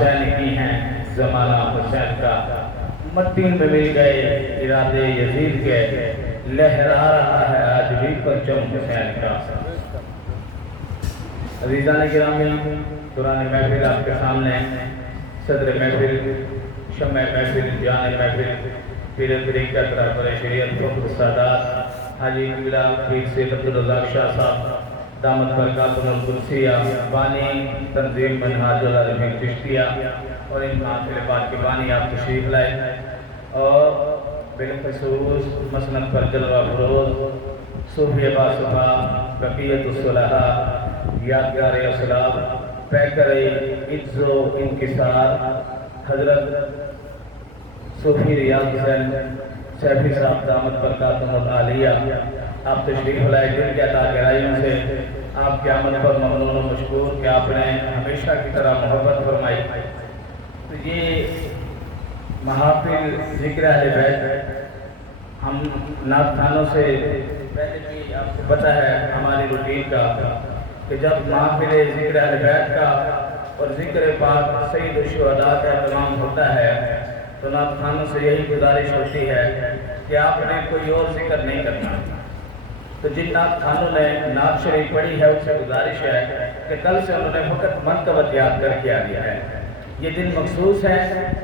حسین کی ہیں زمانہ حسین کا، مٹی میں مل گئے ارادے یزید کے، لہرا رہا ہے آج بھی پرچم حسین کا۔ عزیزان گرامی، دوران محفل آپ کے سامنے صدر محفل، شمع محفل، جان محفل، پیر طریقت رہبر شریعت فخر سادات حاجی قبلہ پیر سید عبدالرزاق شاہ صاحب دامت برکاتہ القدسیہ، بانی تنظیم منہاج العارفین چشتیہ اور ان محافل پاک کے بانی آپ تشریف لائے، اور بالخصوص مسند پر جلوہ فروز صوفی باصفا بقیت الصلحاء یادگار اسلام پیکر عز و انکسار حضرت صوفی ریاض حسین سیفی صاحب دامت برکاتہ العالیہ، آپ تشریف لائے دل کے عطا گرائیوں سے آپ کے عمل پر ممنون و مشکور کہ آپ نے ہمیشہ کی طرح محبت فرمائی۔ تو یہ محافل ذکر اہل بیت، ہم نعت خوانوں سے پہلے بھی آپ کو پتہ ہے ہماری روٹین کا کہ جب محافل ذکر اہل بیت کا اور ذکر پاک سید الشہداء کا اہتمام ہوتا ہے تو نعت خوانوں سے یہی گزارش ہوتی ہے کہ آپ نے کوئی اور ذکر نہیں کرنا۔ تو جن نعت خوانوں نے نعت شریف پڑھی ہے اس سے گزارش ہے کہ کل سے انہوں نے فقط منقبت یاد کر کے آ دیا ہے۔ یہ دن مخصوص ہے،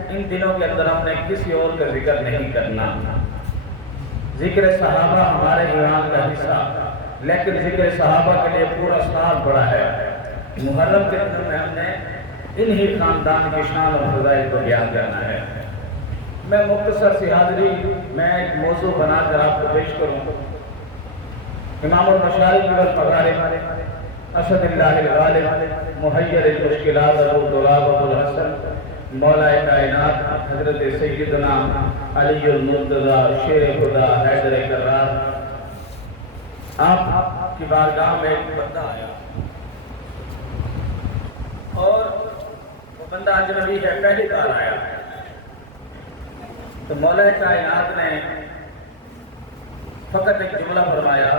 ان دنوں کے اندر ہم نے کسی اور کا ذکر نہیں کرنا۔ ذکر صحابہ ہمارے ایمان کا حصہ، لیکن ذکر صحابہ کے لیے پورا سال پڑا ہے۔ محرم کے دن میں ہم نے انہی خاندان کی شان اور فضائل کو بیان کرنا ہے۔ میں مختصر سی حاضری میں ایک موضوع بنا کر آپ کو پیش کروں۔ امام المشارق والمغارب اسد اللہ الغالب محیر المشکلات ابو طلاب ابو الحسن مولا کائنات حضرت سیدنا علی المرتضی شیر خدا حیدر کرار، آپ کی بارگاہ میں ایک بندہ آیا اور وہ بندہ اجنبی ہے، پہلی بار آیا تو مولا کائنات نے فقط ایک جملہ فرمایا۔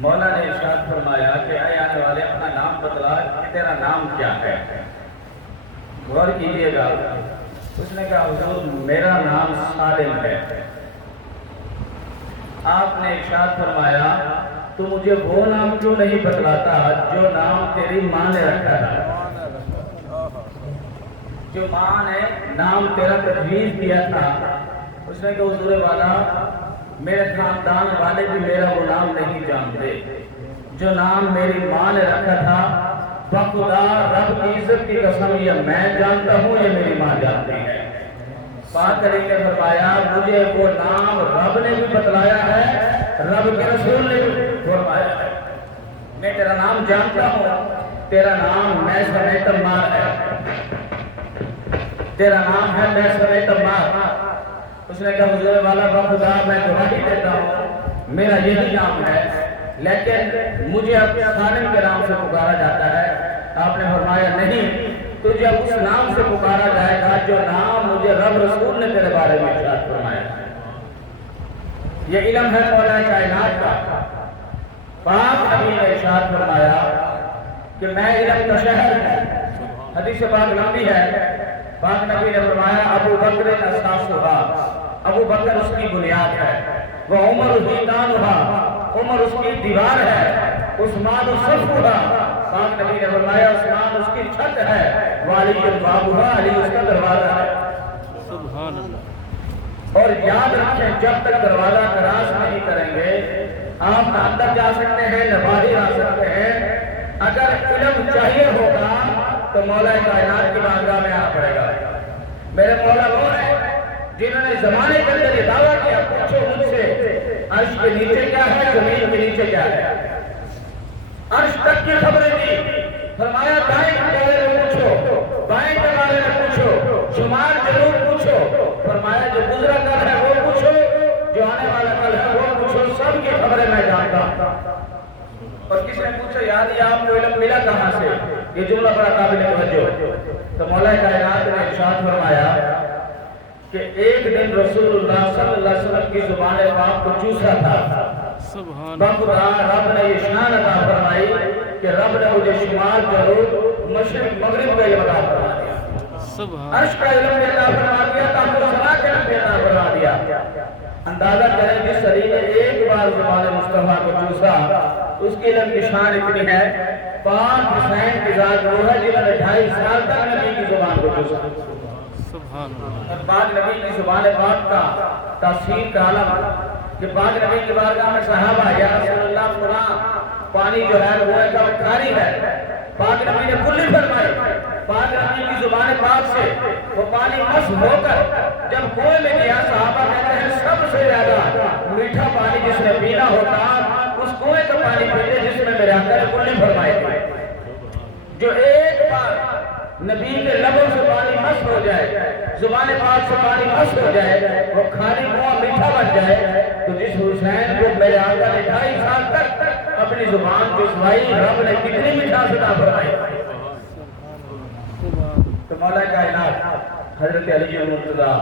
مولا نے ارشاد فرمایا کہ اے آنے والے اپنا نام بتلا، تیرا نام کیا ہے؟ غور کیجئے گا، اس نے کہا حضور میرا نام سالم ہے۔ آپ نے ارشاد فرمایا تو مجھے وہ نام کیوں نہیں بتلاتا جو نام تیری ماں نے رکھا تھا، جو ماں نے نام تیرا تجویز کیا تھا؟ اس نے کہا حضور والا میرے خاندان والے بھی میرا وہ نام نہیں جانتے، جو نام میری ماں نے رکھا تھا بخدا رب کی عزت کی قسم یہ میں جانتا ہوں، یہ میری ماں جانتی ہے۔ پاک علی نے فرمایا مجھے وہ نام رب نے بھی بتلایا ہے، رب کے رسول نے بھی فرمایا ہے، میں تیرا نام جانتا ہوں، تیرا نام میں سمیت مار ہے، تیرا نام ہے میں سمیت مار۔ اس نے کہا حضور والا بخدا میں گواہی دیتا ہوں میرا یہی نام ہے، لیکن مجھے اپنے خالق کے نام سے پکارا جاتا ہے۔ آپ نے فرمایا نہیں، تجھے اس نام سے پکارا جائے گا جو نام مجھے رب رسول نے تیرے بارے میں ارشاد فرمایا۔ یہ علم ہے مولا کائنات کا۔ پاک نبی نے ارشاد فرمایا کہ میں علم کا شہر ہوں۔ حدیث پاک لمبی ہے، پاک نبی نے فرمایا ابو بکر اساسہا، ابو بکر اس کی بنیاد ہے، وہ عمر حیدانہا، عمر اس کی دیوار ہے، عثمان صفہا، پاک نبی نے فرمایا عثمان اس کی چھت ہے، وعلی البابہا، علی اس کا دروازہ ہے۔ سبحان اللہ۔ اور یاد رکھیں جب تک دروازہ کراس نہیں کریں گے آپ نہ اندر جا سکتے ہیں نہ باہر آ سکتے ہیں۔ اگر علم چاہیے ہوگا تو مولا کائنات کی بارگاہ میں آنا پڑے گا۔ میرے مولا وہ ہیں جنہوں نے زمانے کے اندر یہ دعویٰ کیا پوچھو مجھ سے عرش کے نیچے کیا ہے، زمین کے نیچے کیا ہے۔ عرش تک کی خبریں دی، فرمایا دائیں کے بارے میں پوچھو، بائیں کے بارے میں پوچھو، شمال جنوب پوچھو، فرمایا جو گزرا کل ہے وہ پوچھو، جو آنے والا کل ہے وہ پوچھو، سب کی خبریں میں جانتا ہوں۔ اور کس نے پوچھا یاد یہ آپ کو علم ملا کہاں سے؟ یہ جملہ بڑا قابل توجہ۔ تو مولا کائنات نے ارشاد فرمایا کہ ایک دن رسول اللہ صلی اللہ علیہ وسلم کی زبان پاک کو چوسا تھا، بخدا رب نے یہ شان عطا فرمائی کہ رب نے مجھے شمال جنوب مشرق مغرب کا علم عطا فرما دیا۔ عرش کا علم بھی عطا فرما دیا، تحت الثرا کا علم بھی عطا فرما دیا۔ اندازہ کریں جس علی نے ایک بار زبان مصطفیٰ کو چوسا اس کے علم کی شان اتنی ہے، پاک حسین کی ذات وہ ہے جنہوں نے 2.5 سال تک نبی کی زبان کو چوسا۔ اور پاک نبی کی زبان پاک کا تاثیر کا عالم کہ پاک نبی کی بارگاہ میں صحابہ یا رسول اللہ فلاں پانی جو ہے وہ ایک کاری ہے، پاک نبی نے کلی فرمائی، پاک نبی کی زبان پاک سے وہ پانی مس ہو کر جب کنویں میں گیا، صحابہ کہتے ہیں سب سے زیادہ میٹھا پانی جس نے پینا ہوتا اس کنویں کا پانی پیتے جس میں میرے آقا نے کلی فرمائی تھی۔ جو ایک بار نبی کے لبوں سے پانی مس ہو جائے، زبان پاک سے پانی مس ہو جائے، وہ کھالی کنواں میٹھا بن جائے، تو جس حسین کو میرے آقا نے 2.5 سال تک اپنی زبان چسوائی، رب نے کتنی مٹھاس عطا فرمائی۔ تو مولا کائنات حضرت علی مرتضیٰ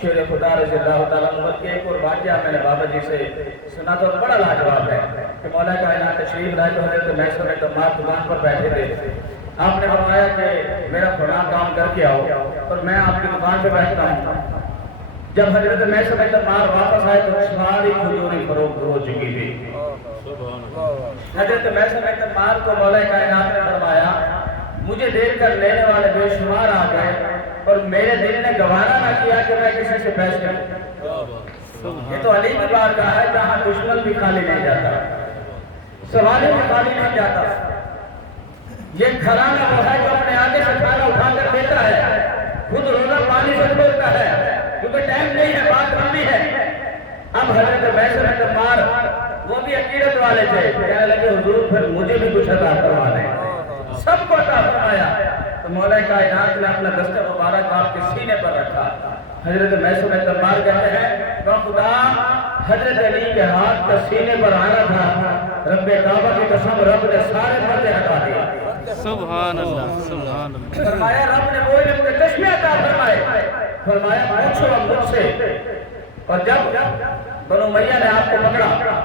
شیر خدا رضی اللہ تعالیٰ عنہ کے ایک اور واقعہ میں نے بابا جی سے سنا تو بڑا لاجواب ہے کہ مولا کائنات تشریف لائے تو حضرت محسن تمام دکان پر بیٹھے تھے، آپ نے فرمایا کہ میرا فلاں کام کر کے آؤ اور میں آپ کی دکان پہ بیٹھتا ہوں۔ جب حضرت محسن تمام واپس آئے تو ساری کھجوری فروخت ہو چکی تھی۔ حضرت محسن تمام کو مولا کائنات نے فرمایا مجھے دیکھ کر لینے والے بے شمار آ گئے اور میرے دل نے گوارا نہ کیا کہ میں کسی سے پیسے لوں۔ یہ تو علی کی بارگاہ ہے جہاں دشمن بھی خالی نہیں جاتا، سوالی بھی خالی نہیں جاتا۔ یہ گھرانہ وہ ہے جو اپنے آگے سے کھانا اٹھا کر دیتا ہے، خود روزہ پانی سے کھولتا ہے کیونکہ ٹائم نہیں ہے، بات لمبی ہے۔ اب حضرت محسن تمام وہ بھی عقیدت والے تھے، کہنے لگے حضور پھر مجھے بھی کچھ عطا کروا دیں، سب کو عطا فرمایا۔ تو مولا کائنات نے اپنا دستہ مبارک آپ کے سینے پر رکھا۔ حضرت محسن تمام کہتے ہیں وہ خدا حضرت علی کے ہاتھ کا سینے پر آنا تھا، رب کعبہ کی قسم رب نے سارے پردے ہٹا دیا۔ سبحان اللہ سبحان اللہ۔ فرمایا رب نے وہ علم کے چشمے عطا فرمائے، فرمایا پوچھو اب مجھ سے۔ اور جب بنو امیہ نے آپ کو پکڑا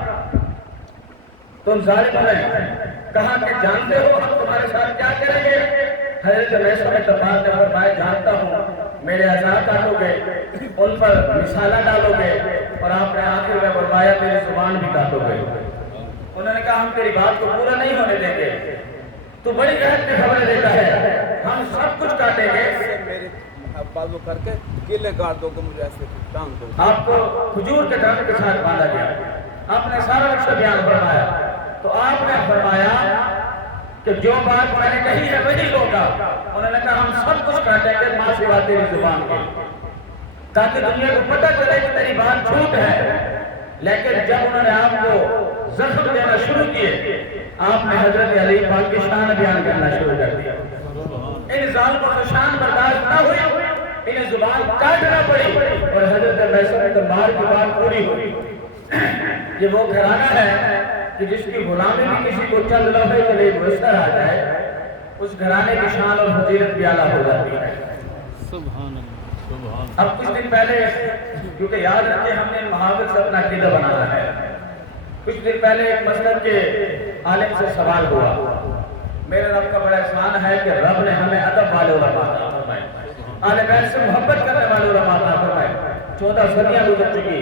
تو ان ظالموں نے کہا کہ جانتے ہو ہم تمہارے ساتھ کیا کریں گے؟ حضرت محسن تمام نے فرمایا جانتا ہوں، میرے اعضاء کاٹو گے، ان پر مثالہ ڈالو گے، اور آپ نے آخر میں فرمایا میری زبان بھی کاٹو گے۔ انہوں نے کہا ہم تیری بات کو پورا نہیں ہونے دیں گے، تو بڑی قحط کی خبریں دیتا ہے، ہم سب کچھ کاٹیں گے۔ میرے بازو کر کے کیلے کاٹ دو گے، مجھے ایسے ٹانگ دو۔ آپ کو کھجور کے ڈنڈ کے ساتھ باندھا گیا، آپ نے سارا نقشہ بیان فرمایا۔ تو آپ نے فرمایا کہ جو بات میں نے کہی ہے وہی ہوگا۔ انہوں نے کہا ہم سب کچھ کاٹیں گے ماں سوا تیری زبان کے، تاکہ دنیا کو پتہ چلے کہ تیری بات جھوٹ ہے۔ لیکن جب انہوں نے آپ کو زخم دینا شروع کیے، آپ نے حضرت علی پاک کی شان بیان کرنا شروع کر دیا۔ ان ظالموں سے شان برداشت نہ ہوئی، انہیں زبان کاٹنا پڑی، اور حضرت محسن تمام کی بات پوری ہوئی۔ یہ وہ گھرانہ ہے کہ جس کی غلامی بھی کسی کو چند لمحے کے لیے میسر آ جائے، اس گھرانے کی شان اور فضیلت بھی اعلیٰ ہو جاتی ہے۔ سبحان اللہ۔ اب کچھ دن پہلے، کیونکہ یاد رکھیں ہم نے محاورت سے اپنا عقیدہ بنانا ہے، کچھ دن پہلے ایک مسلک کے عالم سے سوال ہوا، میرے رب کا بڑا احسان ہے کہ رب نے ہمیں ادب والے علماء عطا فرمائے، اہل بیت سے محبت کرنے والے علماء عطا فرمائے۔ 14 صدیاں گزر چکی،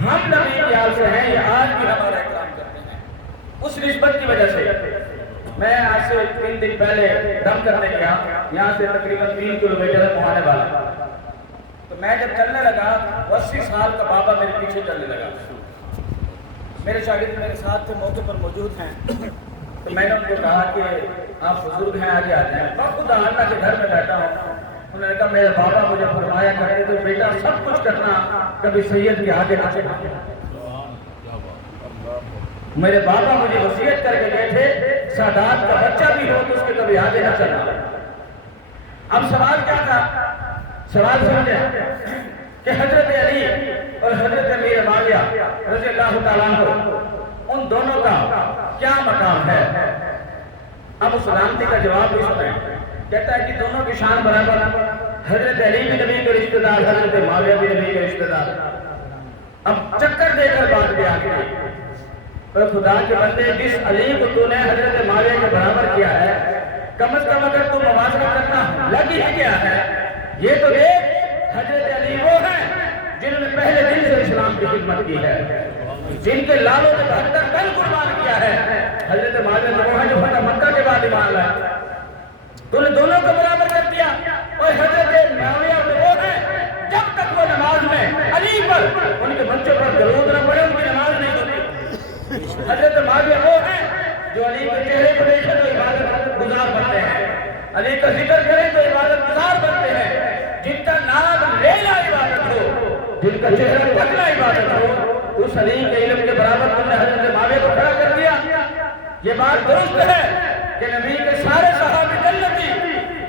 ہم نبی کی آل سے ہیں، یہ آج بھی ہمارا احترام کرتے ہیں۔ اس نسبت کی وجہ سے میں آج سے 3 دن پہلے دم کرنے گیا، یہاں سے تقریباً 3 کلومیٹر مہانے والا، تو میں جب چلنے لگا 80 سال کا بابا میرے پیچھے چلنے لگا، میرے شاگرد میرے ساتھ تھے، موقع پر موجود ہیں، تو میں نے ان کو کہا کہ آپ بزرگ ہیں آگے آ جائیں۔ میں خود اللہ کے گھر میں بیٹھا ہوں، انہوں نے کہا میرے بابا مجھے فرمایا کرتے تو بیٹا سب کچھ کرنا، کبھی سید کے آگے نہ چڑھنا۔ میرے بابا مجھے وصیت کر کے گئے تھے سادات کا بچہ بھی ہو تو اس کے کبھی آگے نہ چلنا۔ اب سوال کیا تھا؟ سوال سمجھے کہ حضرت علی اور حضرت امیر معاویہ رضی اللہ تعالیٰ عنہ، ان دونوں کا کیا مقام ہے؟ اب اس سلامتی کا جواب بھی سنیں۔ کہتا ہے کہ دونوں کی شان برابر، حضرت علی بھی نبی کے رشتہ دار، حضرت معاویہ بھی نبی کے رشتہ دار۔ اب چکر دے کر بات بیان کی، اور خدا کے بندے جس علی کو تو نے حضرت معاویہ کے برابر کیا ہے، کم از کم اگر تو موازنہ کرنا لگی ہی کیا ہے یہ تو دیکھ حضرت علی وہ ہیں جنہوں نے پہلے دن سے اسلام کی خدمت کی ہے، جن کے لالوں نے 72 کل قربان کیا ہے۔ حضرت معاویہ وہ ہیں جو فتح مکہ کے بعد ایمان لائے، تو نے دونوں کو برابر کر دیا۔ اور حضرت معاویہ وہ ہیں جب تک وہ نماز میں علی پر ان کے بچوں پر درود نہ پڑے ان کی نماز نہیں ہوتی۔ حضرت معاویہ وہ ہیں جو علی کے چہرے کو دیکھیں تو عبادت گزار بنتے ہیں، علی کا ذکر کریں تو عبادت گزار بنتے ہیں۔ جن کا نام لینا عبادت ہو، جن کا چہرہ تکنا عبادت ہو، اس علی کے علم کے برابر تم نے حضرت معاویہ کو کھڑا کر دیا۔ یہ بات درست ہے کہ نبی کے سارے صحابی جنتی،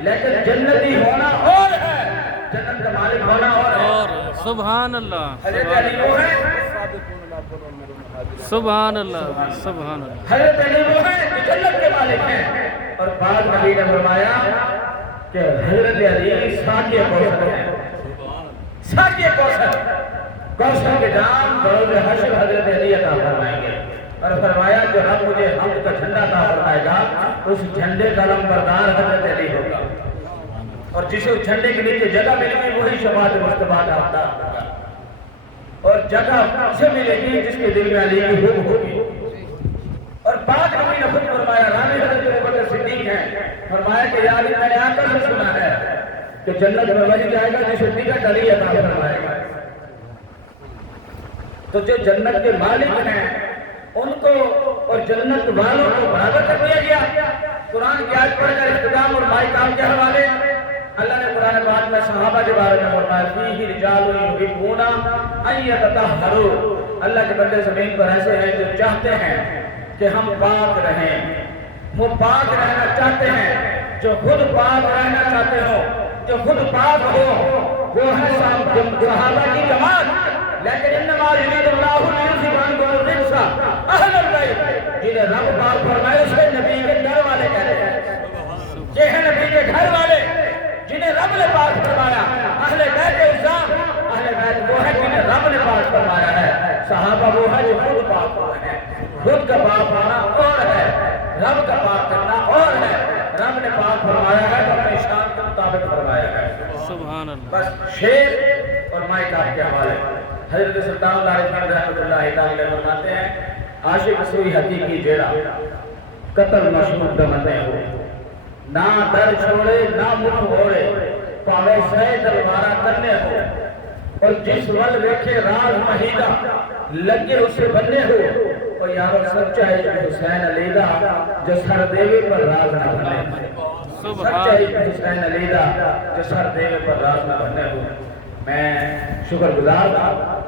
لیکن جنتی ہونا اور ہے، جنت کا مالک ہونا اور ہے۔ سبحان اللہ، حضرت علی وہ ہیں، سبحان اللہ، سبحان اللہ۔ حضرت علی وہ ہیں جو جنت کے مالک ہیں۔ اور بعد نبی نے فرمایا کہ حضرت علی ساقی کوثر ہیں، ساقی کوثر، کوثر کے جام بروز حشر حضرت علی عطا فرمائیں گے۔ اور فرمایا جو رب مجھے حمد کا جھنڈا عطا فرمائے گا اس جھنڈے کا علمبردار حضرت علی ہوگا، اور جسے اس جھنڈے کے نیچے جگہ ملے گی وہی شفاعت مصطفیٰ کا حقدار ہوگا، اور جگہ اسے ملے گی جس کے دل میں علی کی حب ہوگی۔ اور بعد نبی نے خود فرمایا، راوی حضرت ابوبکر صدیق ہیں، فرمایا کہ یا علی میں نے آ کر سے سنا ہے کہ جنت میں وہی جائے گا جسے ٹکٹ علی عطا فرمائے گا۔ تو جو جنت کے مالک ہیں ان کو اور جنت والوں کو برابر کر دیا گیا۔ قرآن کی آیت پڑھ کر اختتام اور مائی کام کے حوالے اللہ نے قرآن پاک میں صحابہ کے بارے میں فرمایا، فیہ رجال یحبون ان یتطہروا، اللہ کے بندے زمین پر ایسے ہیں جو چاہتے ہیں کہ ہم پاک رہیں، وہ پاک رہنا چاہتے ہیں، جو خود پاک رہنا چاہتے ہو، جو خود پاک ہو، وہ ہے صحابہ کی جماعت۔ لیکن انما یرید اللہ لیذھب عنکم الرجس اہل البیت، جنہیں رب پاک فرمائے اسے نبی کے گھر والے کہتے ہیں، یہ ہیں نبی کے گھر والے جنہیں رب نے پاک فرمایا۔ اہل بیت الزام، اہل بیت وہ ہے جنہیں رب نے پاک فرمایا ہے۔ صحابہ وہ ہے جو خود پاک ہوئے ہیں، خود کا پاک ہونا اور ہے، رب کا پاک کرنا اور ہے۔ رب نے پاک فرمایا ہے تو اپنی شان کے مطابق فرمایا ہے۔ سبحان اللہ۔ بس شیر اور مائی کاف کے حوالے حضرت سلطان اللہ علیہ رحمۃ اللہ تعالی فرماتے ہیں، عاشق سوئی حقیقی جیڑا قتل مشہور دمتے ہو، نہ در چھوڑے نہ منہ موڑے، پاوے سہ تلوارا کرنے ہو، اور جس ول ویکھے راز مہیدہ لگے اسے بننے ہو۔ اور یارو سچا ہے حسین علی دا جو سر دیوے پر راز نہ بنے، سچا ہے حسین علی دا جو سر دیوے پر راز نہ بنے ہو۔ میں شکر گزار ہوں